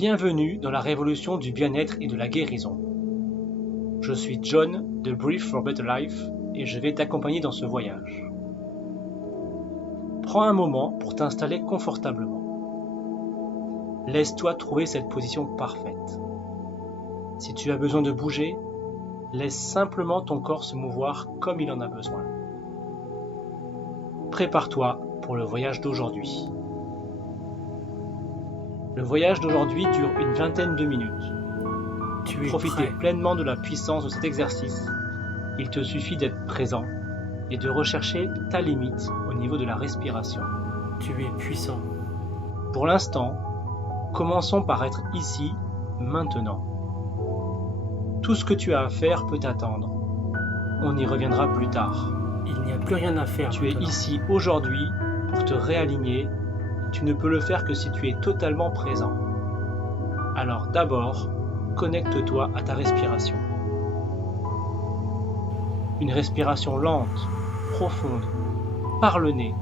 Bienvenue dans la révolution du bien-être et de la guérison. Je suis John de Breathe for Better Life et je vais t'accompagner dans ce voyage. Prends un moment pour t'installer confortablement. Laisse-toi trouver cette position parfaite. Si tu as besoin de bouger, laisse simplement ton corps se mouvoir comme il en a besoin. Prépare-toi pour le voyage d'aujourd'hui. Le voyage d'aujourd'hui dure une vingtaine de minutes. Profitez pleinement de la puissance de cet exercice. Il te suffit d'être présent et de rechercher ta limite au niveau de la respiration. Tu es puissant. Pour l'instant, commençons par être ici, maintenant. Tout ce que tu as à faire peut attendre. On y reviendra plus tard. Il n'y a plus rien à faire. Tu es ici aujourd'hui pour te réaligner. Tu ne peux le faire que si tu es totalement présent. Alors d'abord, connecte-toi à ta respiration. Une respiration lente, profonde, par le nez,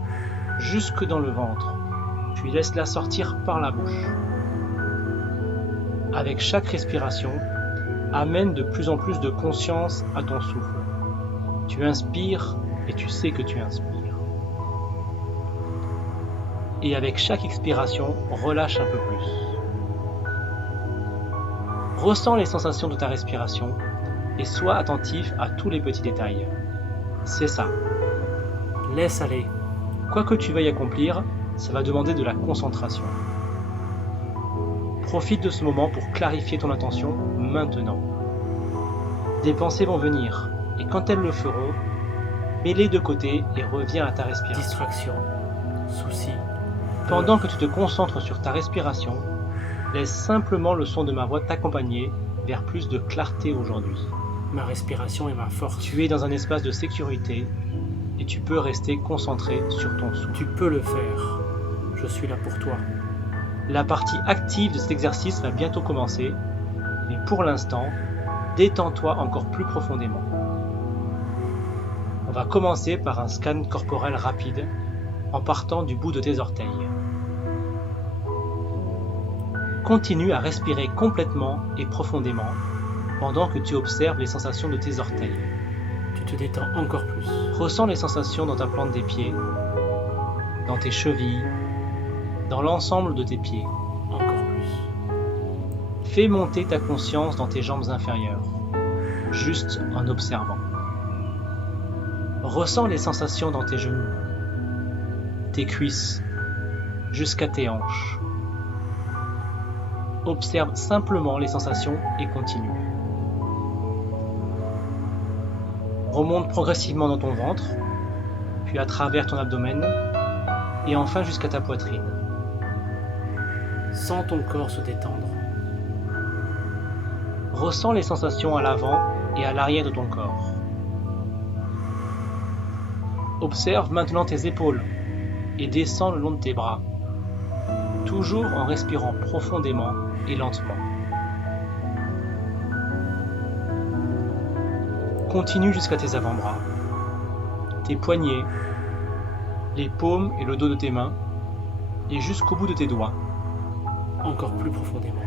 jusque dans le ventre, puis laisse-la sortir par la bouche. Avec chaque respiration, amène de plus en plus de conscience à ton souffle. Tu inspires et tu sais que tu inspires. Et avec chaque expiration, relâche un peu plus. Ressens les sensations de ta respiration et sois attentif à tous les petits détails. C'est ça. Laisse aller. Quoi que tu veuilles accomplir, ça va demander de la concentration. Profite de ce moment pour clarifier ton intention maintenant. Des pensées vont venir et quand elles le feront, mets-les de côté et reviens à ta respiration. Distraction, souci. Pendant que tu te concentres sur ta respiration, laisse simplement le son de ma voix t'accompagner vers plus de clarté aujourd'hui. Ma respiration est ma force. Tu es dans un espace de sécurité et tu peux rester concentré sur ton souffle. Tu peux le faire. Je suis là pour toi. La partie active de cet exercice va bientôt commencer, mais pour l'instant, détends-toi encore plus profondément. On va commencer par un scan corporel rapide en partant du bout de tes orteils. Continue à respirer complètement et profondément pendant que tu observes les sensations de tes orteils. Tu te détends encore plus. Ressens les sensations dans ta plante des pieds, dans tes chevilles, dans l'ensemble de tes pieds. Encore plus. Fais monter ta conscience dans tes jambes inférieures, juste en observant. Ressens les sensations dans tes genoux, tes cuisses, jusqu'à tes hanches. Observe simplement les sensations et continue. Remonte progressivement dans ton ventre, puis à travers ton abdomen, et enfin jusqu'à ta poitrine. Sens ton corps se détendre. Ressens les sensations à l'avant et à l'arrière de ton corps. Observe maintenant tes épaules et descends le long de tes bras, toujours en respirant profondément et lentement. Continue jusqu'à tes avant-bras, tes poignets, les paumes et le dos de tes mains, et jusqu'au bout de tes doigts. Encore plus profondément.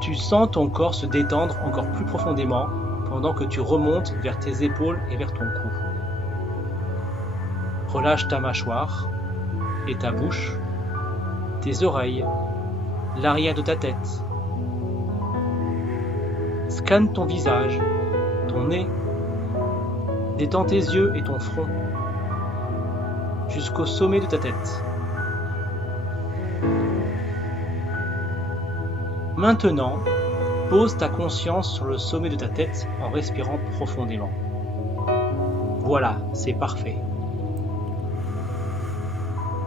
Tu sens ton corps se détendre encore plus profondément pendant que tu remontes vers tes épaules et vers ton cou. Relâche ta mâchoire et ta bouche, tes oreilles, l'arrière de ta tête. Scanne ton visage, ton nez. Détends tes yeux et ton front jusqu'au sommet de ta tête. Maintenant, pose ta conscience sur le sommet de ta tête en respirant profondément. Voilà, c'est parfait.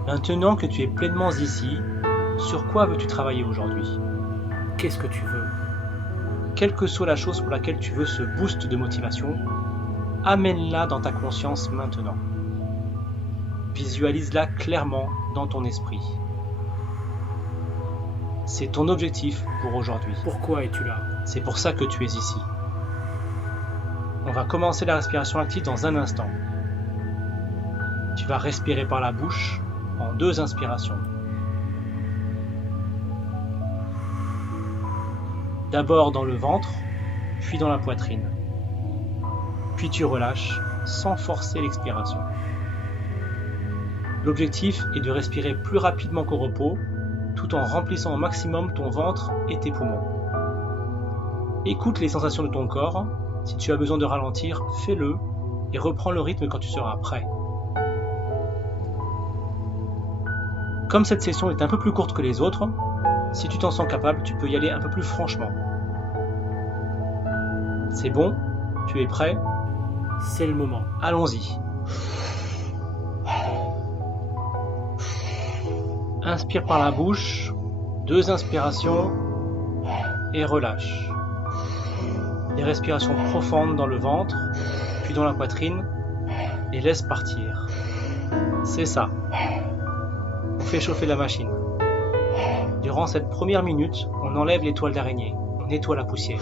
Maintenant que tu es pleinement ici, sur quoi veux-tu travailler aujourd'hui ? Qu'est-ce que tu veux ? Quelle que soit la chose pour laquelle tu veux ce boost de motivation, amène-la dans ta conscience maintenant. Visualise-la clairement dans ton esprit. C'est ton objectif pour aujourd'hui. Pourquoi es-tu là ? C'est pour ça que tu es ici. On va commencer la respiration active dans un instant. Tu vas respirer par la bouche en 2 inspirations. D'abord dans le ventre, puis dans la poitrine. Puis tu relâches sans forcer l'expiration. L'objectif est de respirer plus rapidement qu'au repos, tout en remplissant au maximum ton ventre et tes poumons. Écoute les sensations de ton corps. Si tu as besoin de ralentir, fais-le et reprends le rythme quand tu seras prêt. Comme cette session est un peu plus courte que les autres, si tu t'en sens capable, tu peux y aller un peu plus franchement. C'est bon? Tu es prêt? C'est le moment. Allons-y. Inspire par la bouche, 2 inspirations et relâche. Des respirations profondes dans le ventre, puis dans la poitrine, et laisse partir. C'est ça. On fait chauffer la machine. Durant cette première minute, on enlève les toiles d'araignée, on nettoie la poussière.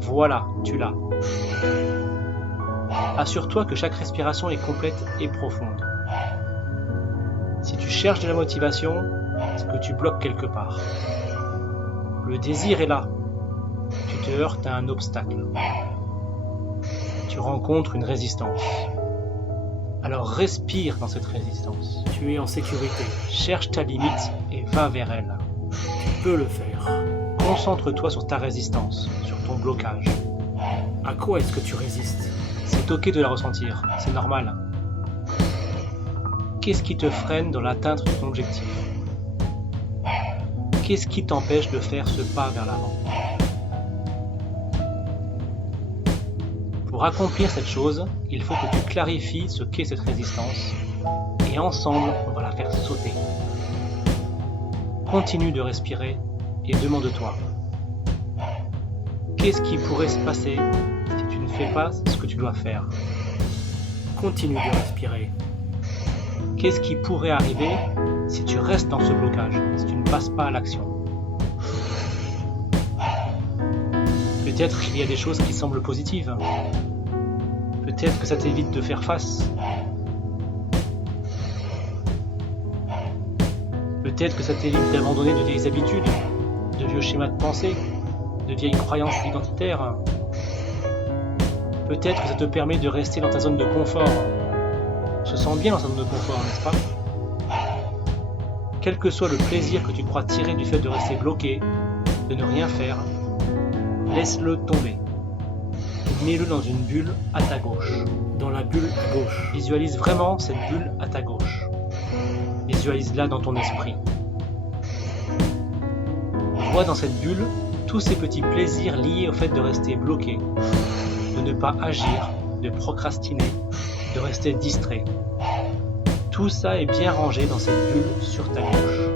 Voilà, tu l'as. Assure-toi que chaque respiration est complète et profonde. Si tu cherches de la motivation, c'est que tu bloques quelque part. Le désir est là. Tu te heurtes à un obstacle. Tu rencontres une résistance. Alors respire dans cette résistance. Tu es en sécurité. Cherche ta limite et va vers elle. Tu peux le faire. Concentre-toi sur ta résistance, sur ton blocage. À quoi est-ce que tu résistes? C'est ok de la ressentir, c'est normal. Qu'est-ce qui te freine dans l'atteinte de ton objectif? Qu'est-ce qui t'empêche de faire ce pas vers l'avant? Pour accomplir cette chose, il faut que tu clarifies ce qu'est cette résistance et ensemble, on va la faire sauter. Continue de respirer et demande-toi: qu'est-ce qui pourrait se passer si tu ne fais pas ce que tu dois faire? Continue de respirer. Qu'est-ce qui pourrait arriver si tu restes dans ce blocage, si tu ne passes pas à l'action? Peut-être qu'il y a des choses qui semblent positives. Peut-être que ça t'évite de faire face. Peut-être que ça t'évite d'abandonner de vieilles habitudes, de vieux schémas de pensée, de vieilles croyances identitaires. Peut-être que ça te permet de rester dans ta zone de confort. On se sent bien dans sa zone de confort, n'est-ce pas? Quel que soit le plaisir que tu crois tirer du fait de rester bloqué, de ne rien faire, laisse-le tomber. Mets-le dans une bulle à ta gauche. Dans la bulle à gauche. Visualise vraiment cette bulle à ta gauche. Visualise-la dans ton esprit. Vois dans cette bulle tous ces petits plaisirs liés au fait de rester bloqué, de ne pas agir, de procrastiner, de rester distrait. Tout ça est bien rangé dans cette bulle sur ta gauche.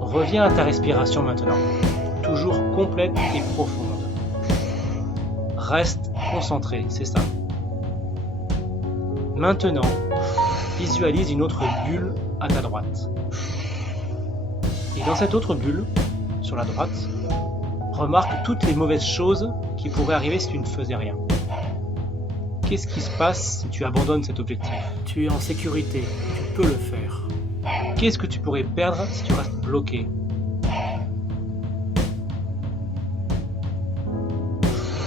Reviens à ta respiration maintenant, toujours complète et profonde. Reste concentré, c'est ça. Maintenant, visualise une autre bulle à ta droite. Et dans cette autre bulle, sur la droite, remarque toutes les mauvaises choses qui pourraient arriver si tu ne faisais rien. Qu'est-ce qui se passe si tu abandonnes cet objectif? Tu es en sécurité, tu peux le faire. Qu'est-ce que tu pourrais perdre si tu restes bloqué?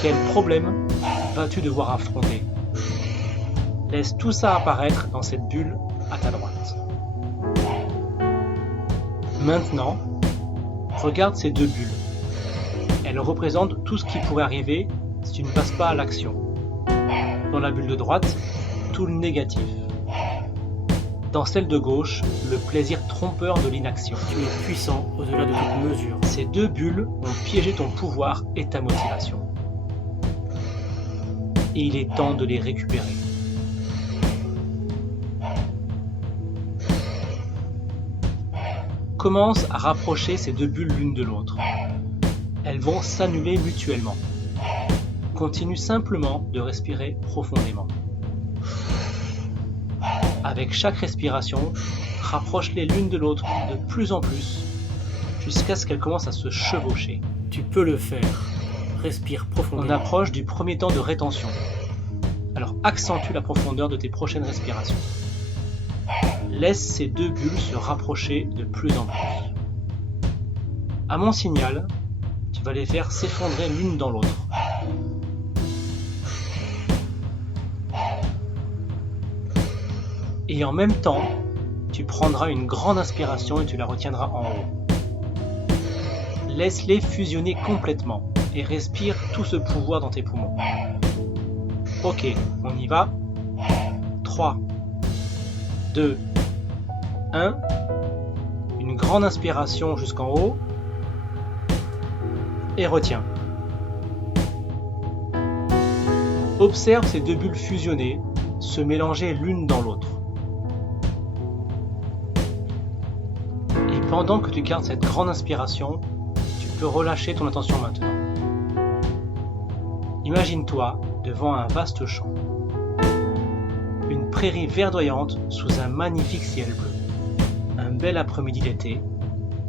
Quel problème vas-tu devoir affronter? Laisse tout ça apparaître dans cette bulle à ta droite. Maintenant, regarde ces deux bulles. Elles représentent tout ce qui pourrait arriver si tu ne passes pas à l'action. Dans la bulle de droite, tout le négatif. Dans celle de gauche, le plaisir trompeur de l'inaction. Tu es puissant au-delà de toute mesure. Ces deux bulles ont piégé ton pouvoir et ta motivation. Et il est temps de les récupérer. Commence à rapprocher ces deux bulles l'une de l'autre. Elles vont s'annuler mutuellement. Continue simplement de respirer profondément. Avec chaque respiration, rapproche-les l'une de l'autre de plus en plus, jusqu'à ce qu'elles commencent à se chevaucher. Tu peux le faire. Respire profondément. On approche du premier temps de rétention. Alors accentue la profondeur de tes prochaines respirations. Laisse ces deux bulles se rapprocher de plus en plus. À mon signal, tu vas les faire s'effondrer l'une dans l'autre. Et en même temps, tu prendras une grande inspiration et tu la retiendras en haut. Laisse-les fusionner complètement et respire tout ce pouvoir dans tes poumons. Ok, on y va. 3, 2, 1. Une grande inspiration jusqu'en haut. Et retiens. Observe ces deux bulles fusionner, se mélanger l'une dans l'autre. Et pendant que tu gardes cette grande inspiration, tu peux relâcher ton attention maintenant. Imagine-toi devant un vaste champ. Une prairie verdoyante sous un magnifique ciel bleu. Un bel après-midi d'été,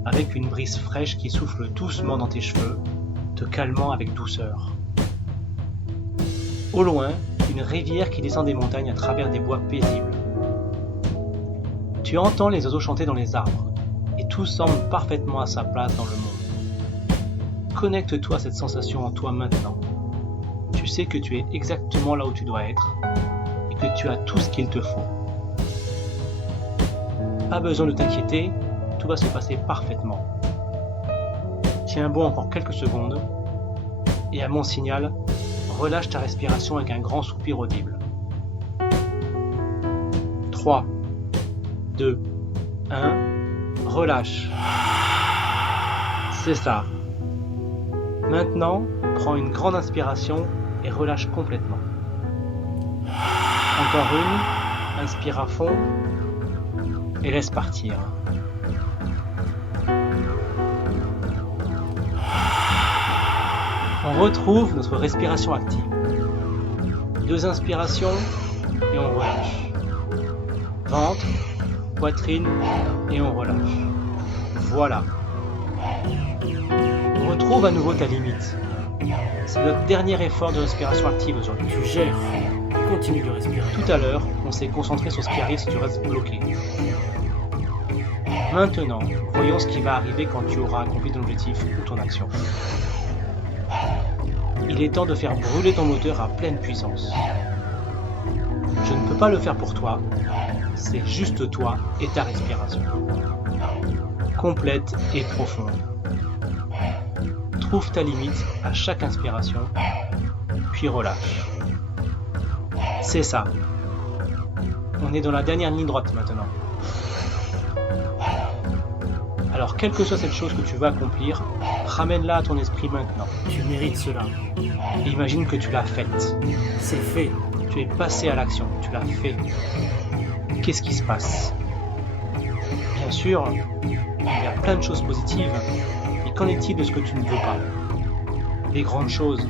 avec une brise fraîche qui souffle doucement dans tes cheveux, te calmant avec douceur. Au loin, une rivière qui descend des montagnes à travers des bois paisibles. Tu entends les oiseaux chanter dans les arbres, et tout semble parfaitement à sa place dans le monde. Connecte-toi à cette sensation en toi maintenant. Tu sais que tu es exactement là où tu dois être, et que tu as tout ce qu'il te faut. Pas besoin de t'inquiéter, tout va se passer parfaitement. Tiens bon encore quelques secondes, et à mon signal, relâche ta respiration avec un grand soupir audible. 3, 2, 1, relâche. C'est ça. Maintenant, prends une grande inspiration et relâche complètement. Encore une, inspire à fond et laisse partir. On retrouve notre respiration active. 2 inspirations et on relâche. Ventre, poitrine et on relâche. Voilà. Retrouve à nouveau ta limite. C'est notre dernier effort de respiration active aujourd'hui. Tu gères. Continue de respirer. Tout à l'heure, on s'est concentré sur ce qui arrive si tu restes bloqué. Maintenant, voyons ce qui va arriver quand tu auras accompli ton objectif ou ton action. Il est temps de faire brûler ton moteur à pleine puissance. Je ne peux pas le faire pour toi, c'est juste toi et ta respiration. Complète et profonde. Trouve ta limite à chaque inspiration, puis relâche. C'est ça. On est dans la dernière ligne droite maintenant. Alors, quelle que soit cette chose que tu veux accomplir, ramène-la à ton esprit maintenant. Tu mérites cela. Et imagine que tu l'as faite. C'est fait. Tu es passé à l'action, tu l'as fait. Qu'est-ce qui se passe? Bien sûr, il y a plein de choses positives, mais qu'en est-il de ce que tu ne veux pas? Les grandes choses,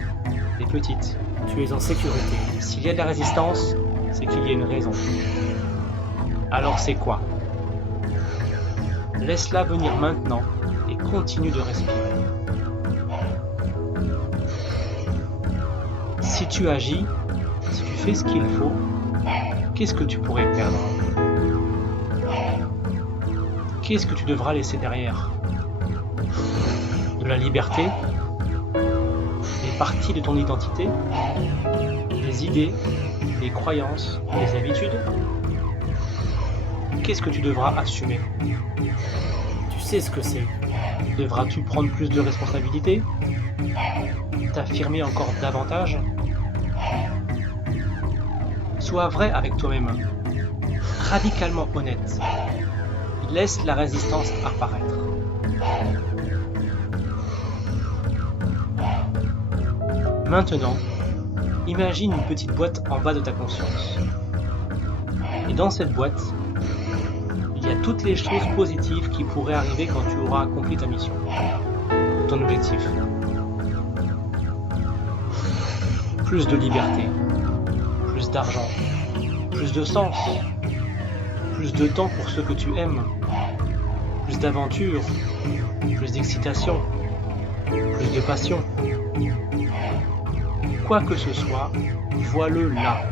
les petites. Tu es en sécurité. S'il y a de la résistance, c'est qu'il y a une raison. Alors c'est quoi? Laisse-la venir maintenant et continue de respirer. Si tu agis, si tu fais ce qu'il faut, qu'est-ce que tu pourrais perdre? Qu'est-ce que tu devras laisser derrière? De la liberté? Des parties de ton identité? Des idées? Des croyances? Des habitudes? Qu'est-ce que tu devras assumer? Tu sais ce que c'est. Devras-tu prendre plus de responsabilités? T'affirmer encore davantage? Sois vrai avec toi-même, radicalement honnête. Laisse la résistance apparaître. Maintenant, imagine une petite boîte en bas de ta conscience. Et dans cette boîte, il y a toutes les choses positives qui pourraient arriver quand tu auras accompli ta mission, ton objectif. Plus de liberté, plus d'argent, plus de sens, plus de temps pour ceux que tu aimes, plus d'aventure, plus d'excitation, plus de passion. Quoi que ce soit, vois-le là,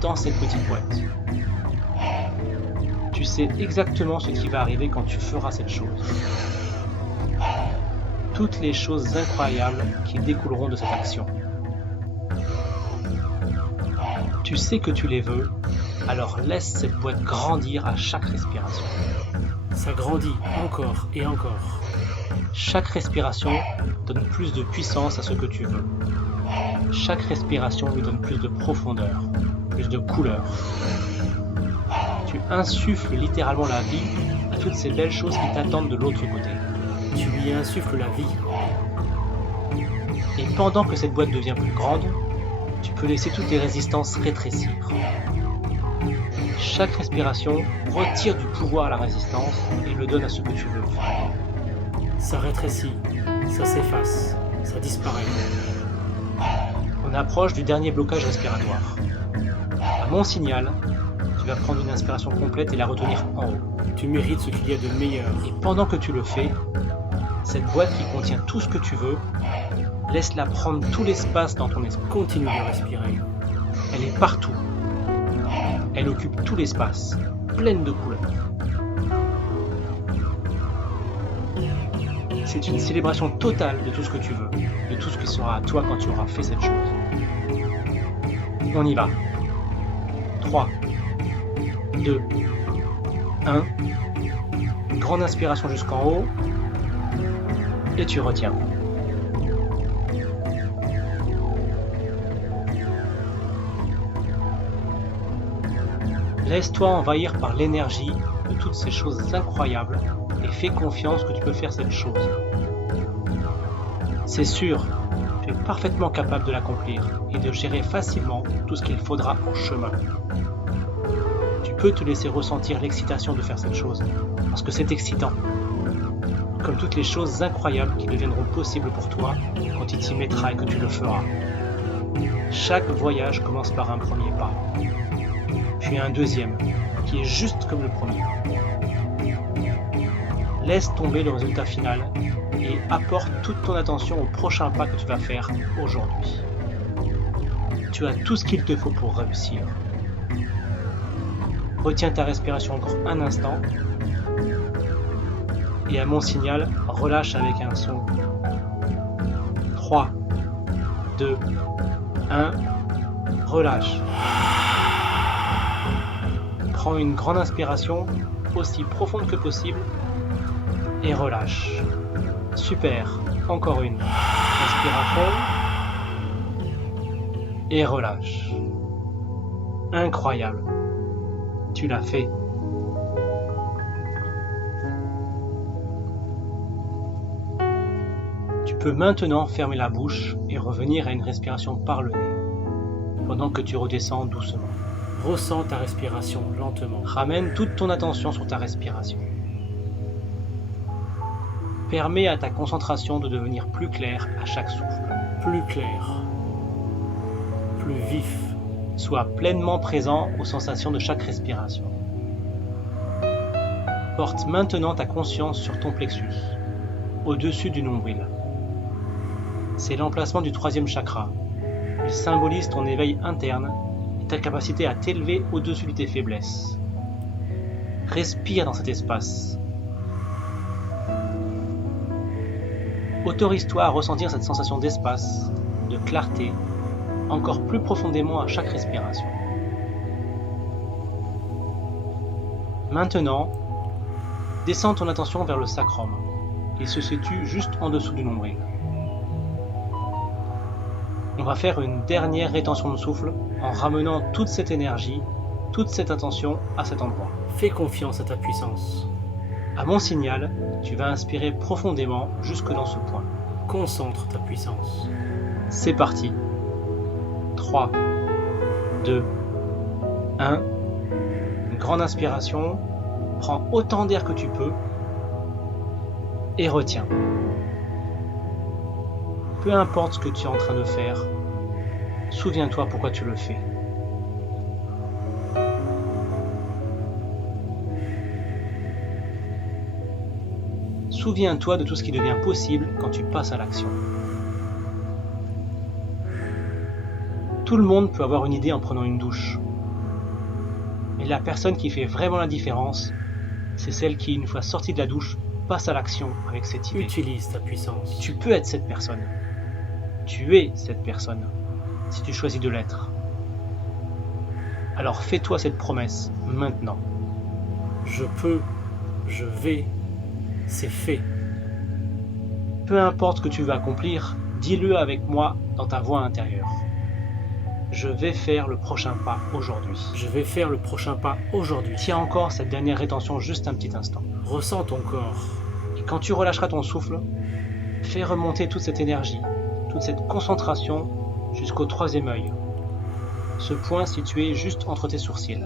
dans cette petite boîte. Tu sais exactement ce qui va arriver quand tu feras cette chose. Toutes les choses incroyables qui découleront de cette action. Tu sais que tu les veux, alors laisse cette boîte grandir à chaque respiration. Ça grandit encore et encore. Chaque respiration donne plus de puissance à ce que tu veux. Chaque respiration lui donne plus de profondeur, plus de couleur. Tu insuffles littéralement la vie à toutes ces belles choses qui t'attendent de l'autre côté. Tu lui insuffles la vie. Et pendant que cette boîte devient plus grande, tu peux laisser toutes les résistances rétrécir. Chaque respiration retire du pouvoir à la résistance et le donne à ce que tu veux vraiment. Ça rétrécit, ça s'efface, ça disparaît. On approche du dernier blocage respiratoire. À mon signal, tu vas prendre une inspiration complète et la retenir en haut. Tu mérites ce qu'il y a de meilleur. Et pendant que tu le fais, cette boîte qui contient tout ce que tu veux, laisse-la prendre tout l'espace dans ton esprit. Continue de respirer. Elle est partout. Elle occupe tout l'espace, pleine de couleurs. C'est une célébration totale de tout ce que tu veux, de tout ce qui sera à toi quand tu auras fait cette chose. On y va. 3, 2, 1. Une grande inspiration jusqu'en haut. Et tu retiens. Laisse-toi envahir par l'énergie de toutes ces choses incroyables et fais confiance que tu peux faire cette chose. C'est sûr, tu es parfaitement capable de l'accomplir et de gérer facilement tout ce qu'il faudra en chemin. Tu peux te laisser ressentir l'excitation de faire cette chose, parce que c'est excitant. Comme toutes les choses incroyables qui deviendront possibles pour toi quand tu t'y mettras et que tu le feras. Chaque voyage commence par un premier pas, puis un deuxième, qui est juste comme le premier. Laisse tomber le résultat final et apporte toute ton attention au prochain pas que tu vas faire aujourd'hui. Tu as tout ce qu'il te faut pour réussir. Retiens ta respiration encore un instant et à mon signal, relâche avec un son. 3, 2, 1, relâche. Prends une grande inspiration, aussi profonde que possible, et relâche. Super, encore une. Inspire à fond, et relâche. Incroyable. Tu l'as fait. Tu peux maintenant fermer la bouche et revenir à une respiration par le nez, pendant que tu redescends doucement. Ressens ta respiration lentement. Ramène toute ton attention sur ta respiration. Permets à ta concentration de devenir plus claire à chaque souffle. Plus clair. Plus vif. Sois pleinement présent aux sensations de chaque respiration. Porte maintenant ta conscience sur ton plexus, au-dessus du nombril. C'est l'emplacement du 3e chakra. Il symbolise ton éveil interne et ta capacité à t'élever au-dessus de tes faiblesses. Respire dans cet espace. Autorise-toi à ressentir cette sensation d'espace, de clarté, encore plus profondément à chaque respiration. Maintenant, descends ton attention vers le sacrum. Il se situe juste en dessous du nombril. On va faire une dernière rétention de souffle en ramenant toute cette énergie, toute cette attention à cet endroit. Fais confiance à ta puissance. À mon signal, tu vas inspirer profondément jusque dans ce point. Concentre ta puissance. C'est parti. 3, 2, 1. Une grande inspiration. Prends autant d'air que tu peux. Et retiens. Peu importe ce que tu es en train de faire, souviens-toi pourquoi tu le fais. Souviens-toi de tout ce qui devient possible quand tu passes à l'action. Tout le monde peut avoir une idée en prenant une douche. Mais la personne qui fait vraiment la différence, c'est celle qui, une fois sortie de la douche, passe à l'action avec cette idée. Utilise ta puissance. Tu peux être cette personne. Tu es cette personne, si tu choisis de l'être. Alors fais-toi cette promesse, maintenant. Je peux, je vais, c'est fait. Peu importe ce que tu veux accomplir, dis-le avec moi dans ta voix intérieure. Je vais faire le prochain pas aujourd'hui. Je vais faire le prochain pas aujourd'hui. Tiens encore cette dernière rétention juste un petit instant. Ressens ton corps. Et quand tu relâcheras ton souffle, fais remonter toute cette énergie, toute cette concentration jusqu'au troisième œil. Ce point situé juste entre tes sourcils.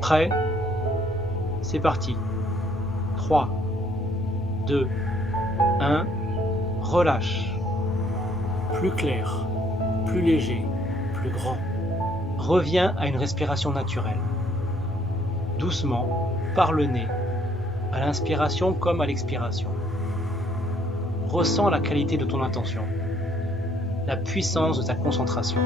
Prêt? C'est parti. 3, 2, 1, relâche. Plus clair, plus léger, plus grand. Reviens à une respiration naturelle. Doucement, par le nez, à l'inspiration comme à l'expiration. Ressens la qualité de ton intention, la puissance de ta concentration.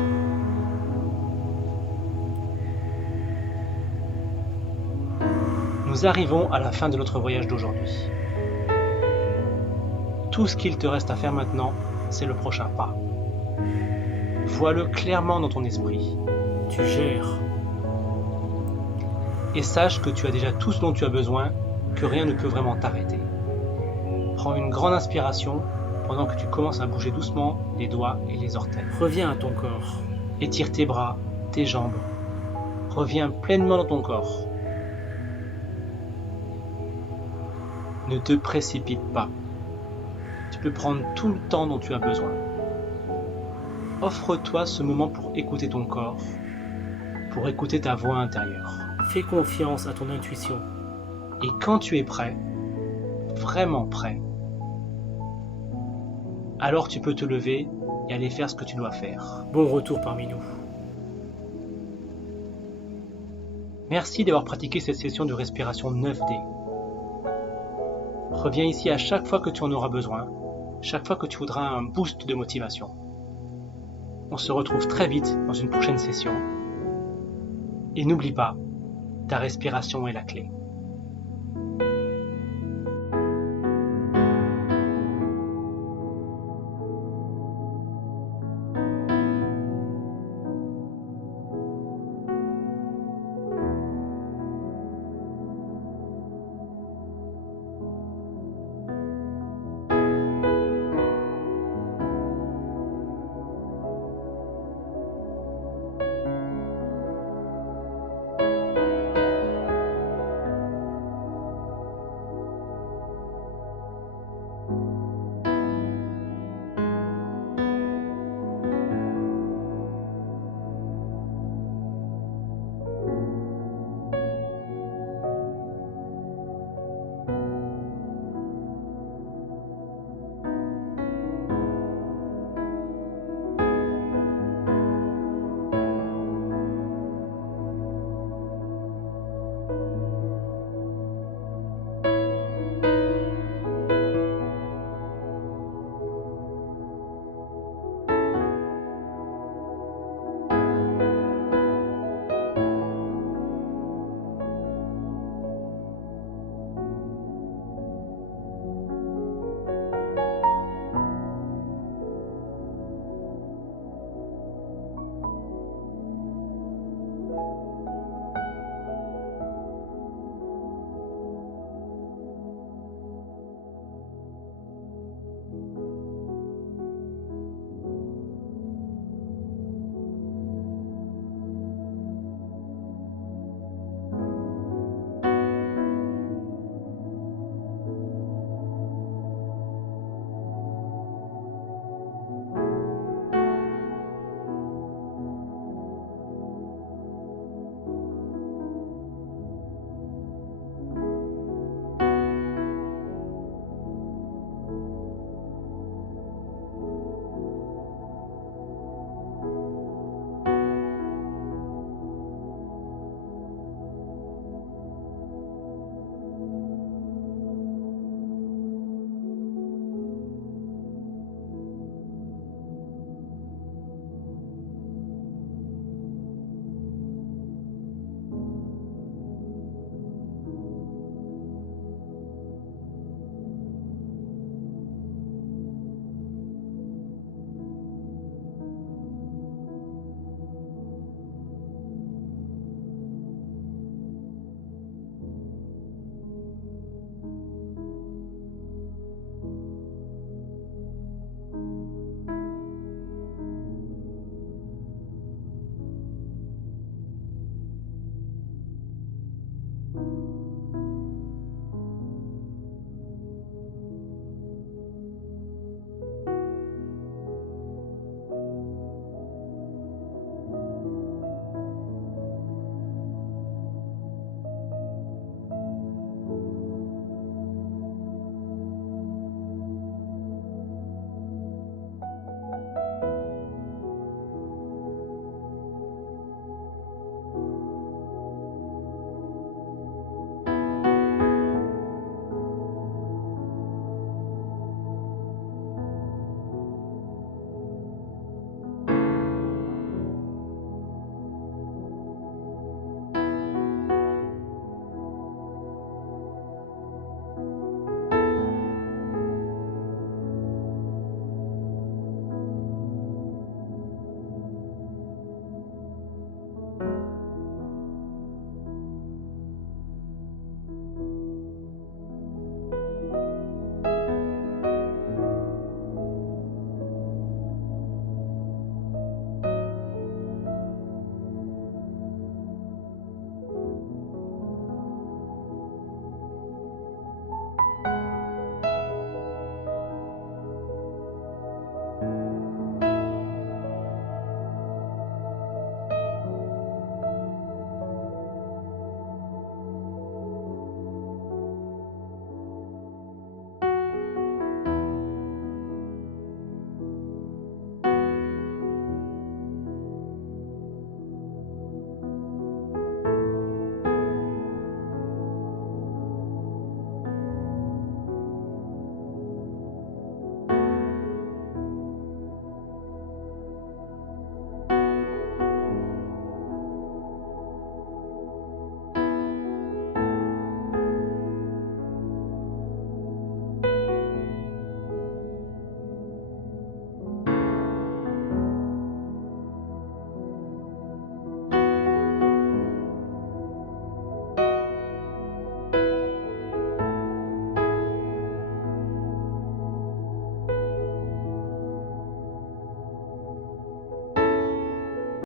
Nous arrivons à la fin de notre voyage d'aujourd'hui. Tout ce qu'il te reste à faire maintenant, c'est le prochain pas. Vois-le clairement dans ton esprit. Tu gères. Et sache que tu as déjà tout ce dont tu as besoin, que rien ne peut vraiment t'arrêter. Prends une grande inspiration pendant que tu commences à bouger doucement les doigts et les orteils. Reviens à ton corps. Étire tes bras, tes jambes. Reviens pleinement dans ton corps. Ne te précipite pas. Tu peux prendre tout le temps dont tu as besoin. Offre-toi ce moment pour écouter ton corps, pour écouter ta voix intérieure. Fais confiance à ton intuition. Et quand tu es prêt, vraiment prêt, alors tu peux te lever et aller faire ce que tu dois faire. Bon retour parmi nous. Merci d'avoir pratiqué cette session de respiration 9D. Reviens ici à chaque fois que tu en auras besoin, chaque fois que tu voudras un boost de motivation. On se retrouve très vite dans une prochaine session. Et n'oublie pas, ta respiration est la clé.